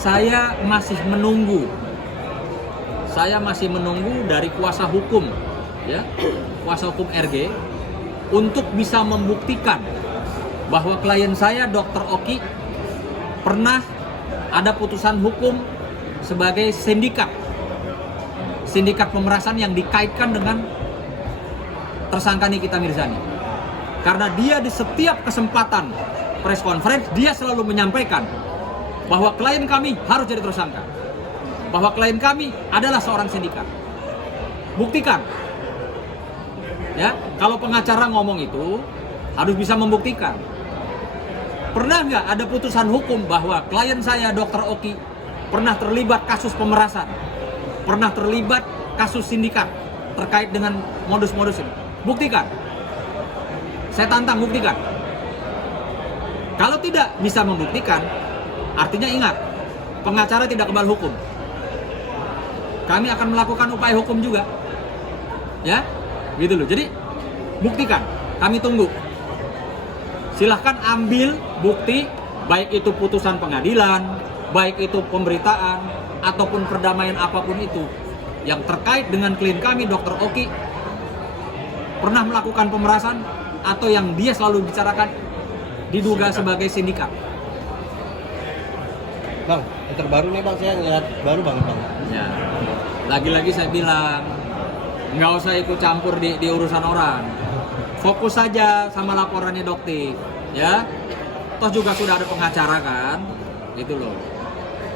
saya masih menunggu. Saya masih menunggu dari kuasa hukum, ya, kuasa hukum RG untuk bisa membuktikan bahwa klien saya, Dr. Oki, pernah ada putusan hukum sebagai sindikat pemerasan yang dikaitkan dengan tersangka Nikita Mirzani. Karena dia di setiap kesempatan press conference, dia selalu menyampaikan bahwa klien kami harus jadi tersangka, bahwa klien kami adalah seorang sindikat. Buktikan. Ya, kalau pengacara ngomong itu harus bisa membuktikan. Pernah nggak ada putusan hukum bahwa klien saya, Dr. Oki, pernah terlibat kasus pemerasan, pernah terlibat kasus sindikat terkait dengan modus-modus ini? Buktikan. Saya tantang, buktikan. Kalau tidak bisa membuktikan, artinya ingat, pengacara tidak kebal hukum. Kami akan melakukan upaya hukum juga. Ya, gitu loh. Jadi, buktikan. Kami tunggu. Silahkan ambil bukti, baik itu putusan pengadilan, baik itu pemberitaan, ataupun perdamaian apapun itu, yang terkait dengan klien kami, Dr. Oki, pernah melakukan pemerasan, atau yang dia selalu bicarakan, diduga sebagai sindikat. Bang, yang terbaru nih bang, saya ngeliat baru banget bang. Ya, lagi-lagi saya bilang, nggak usah ikut campur di urusan orang. Fokus saja sama laporannya Doktif, ya. Toh juga sudah ada pengacara kan, gitu loh.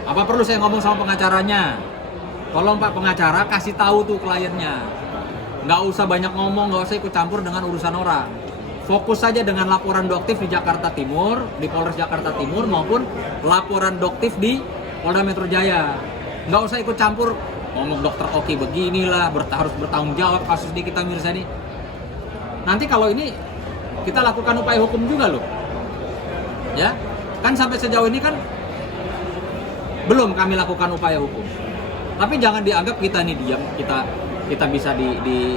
Apa perlu saya ngomong sama pengacaranya? Tolong Pak pengacara kasih tahu tuh kliennya. Nggak usah banyak ngomong, nggak usah ikut campur dengan urusan orang. Fokus saja dengan laporan Doktif di Jakarta Timur, di Polres Jakarta Timur, maupun laporan Doktif di Polda Metro Jaya. Nggak usah ikut campur ngomong Dr. Oki beginilah, harus bertanggung jawab kasus Nikita Mirzani. Nanti kalau ini kita lakukan upaya hukum juga loh. Ya, kan sampai sejauh ini kan belum kami lakukan upaya hukum. Tapi jangan dianggap kita ini diam, kita bisa di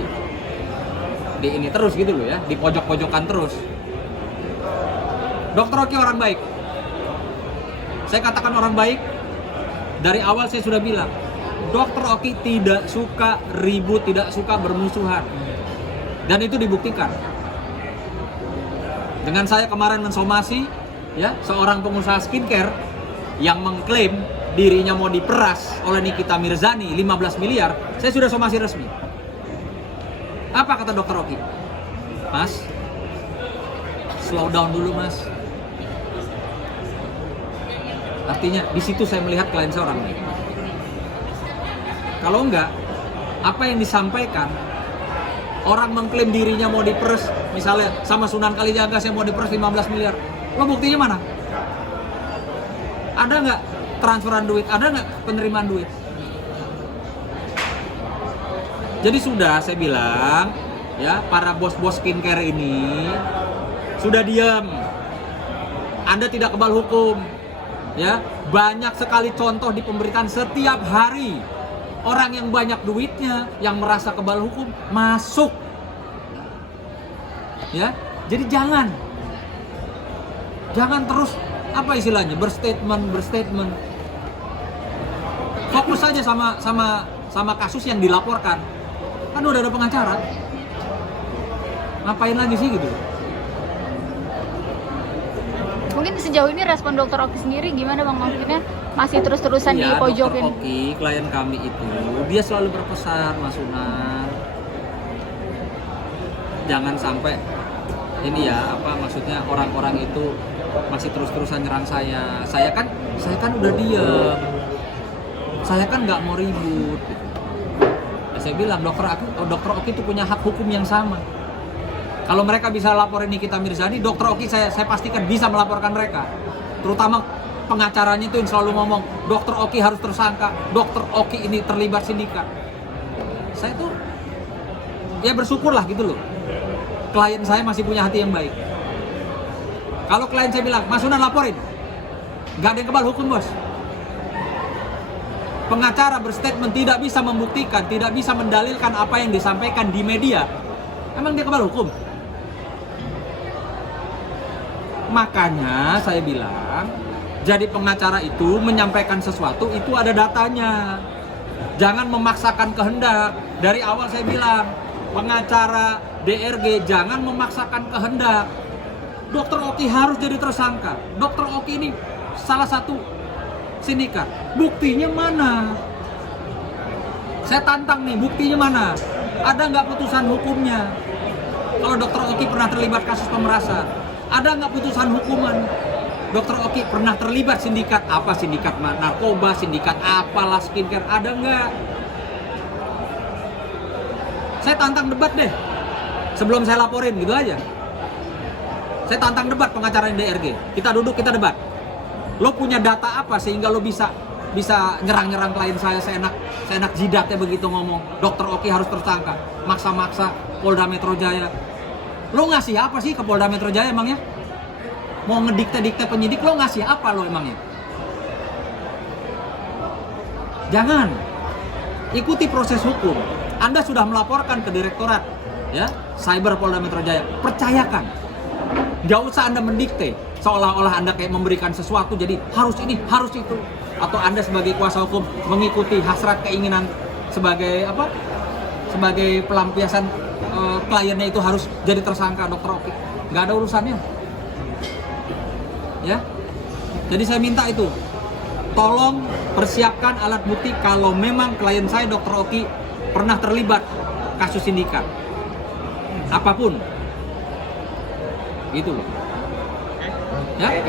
ini terus gitu loh ya, di pojok-pojokan terus. Dr. Oki orang baik. Saya katakan orang baik. Dari awal saya sudah bilang, Dr. Oki tidak suka ribut, tidak suka bermusuhan. Dan itu dibuktikan. Dengan saya kemarin mensomasi ya seorang pengusaha skincare yang mengklaim dirinya mau diperas oleh Nikita Mirzani 15 miliar, saya sudah somasi resmi. Apa kata Dr. Oki? Mas, slow down dulu mas. Artinya di situ saya melihat klien saya orang baik. Kalau enggak, apa yang disampaikan, orang mengklaim dirinya mau diperes, misalnya sama Sunan Kalijaga saya mau diperes 15 miliar. Lo buktinya mana? Ada nggak transferan duit? Ada nggak penerimaan duit? Jadi sudah saya bilang, ya para bos-bos skincare ini sudah diam. Anda tidak kebal hukum. Ya, banyak sekali contoh di pemberitaan setiap hari. Orang yang banyak duitnya, yang merasa kebal hukum, masuk. Ya, jadi jangan terus apa istilahnya berstatement. Fokus saja sama kasus yang dilaporkan. Kan udah ada pengacara. Ngapain lagi sih gitu? Mungkin sejauh ini respon Dr. Oki sendiri gimana bang? Maksudnya masih terus-terusan ya, dipojokin? Dr. Oki, klien kami itu, dia selalu berpesan, Mas Sunan, jangan sampai ini ya, apa maksudnya orang-orang itu masih terus-terusan nyerang saya. Saya kan udah diam. Saya kan nggak mau ribut. Ya, saya bilang Dr. Oki itu punya hak hukum yang sama. Kalau mereka bisa laporin Nikita Mirzani, Dr. Oki saya pastikan bisa melaporkan mereka. Terutama pengacaranya itu yang selalu ngomong, Dr. Oki harus tersangka, Dr. Oki ini terlibat sindikat. Saya tuh ya bersyukurlah gitu loh. Klien saya masih punya hati yang baik. Kalau klien saya bilang, Mas Sunan laporin, gak ada yang kebal hukum bos. Pengacara berstatement tidak bisa membuktikan, tidak bisa mendalilkan apa yang disampaikan di media. Emang dia kebal hukum? Makanya saya bilang, Jadi pengacara itu menyampaikan sesuatu itu ada datanya. Jangan memaksakan kehendak. Dari awal saya bilang, pengacara DRG jangan memaksakan kehendak. Dr. Oki harus jadi tersangka. Dr. Oki ini salah satu sindikat. Buktinya mana? Saya tantang nih, buktinya mana? Ada nggak putusan hukumnya? Kalau Dr. Oki pernah terlibat kasus pemerasan, ada nggak putusan hukuman? Dr. Oki pernah terlibat sindikat apa? Sindikat narkoba, sindikat apalah, skincare, ada nggak? Saya tantang debat deh. Sebelum saya laporin, gitu aja. Saya tantang debat pengacara DRG. Kita duduk, kita debat. Lo punya data apa sehingga lo bisa nyerang-nyerang klien saya seenak jidatnya begitu ngomong. Dr. Oki harus tersangka, maksa-maksa Polda Metro Jaya. Lo ngasih apa sih ke Polda Metro Jaya emangnya? Mau ngedikte-dikte penyidik, lo ngasih apa lo emangnya? Jangan. Ikuti proses hukum. Anda sudah melaporkan ke Direktorat ya, Cyber Polda Metro Jaya. Percayakan. Gak usah Anda mendikte seolah-olah Anda kayak memberikan sesuatu jadi harus ini, harus itu. Atau Anda sebagai kuasa hukum mengikuti hasrat keinginan sebagai apa? Sebagai pelampiasan kliennya itu harus jadi tersangka Dr. Oki. Gak ada urusannya. Ya. Jadi saya minta itu. Tolong persiapkan alat bukti kalau memang klien saya Dr. Oki pernah terlibat kasus sindikat. Apapun. Gitu loh. Ya.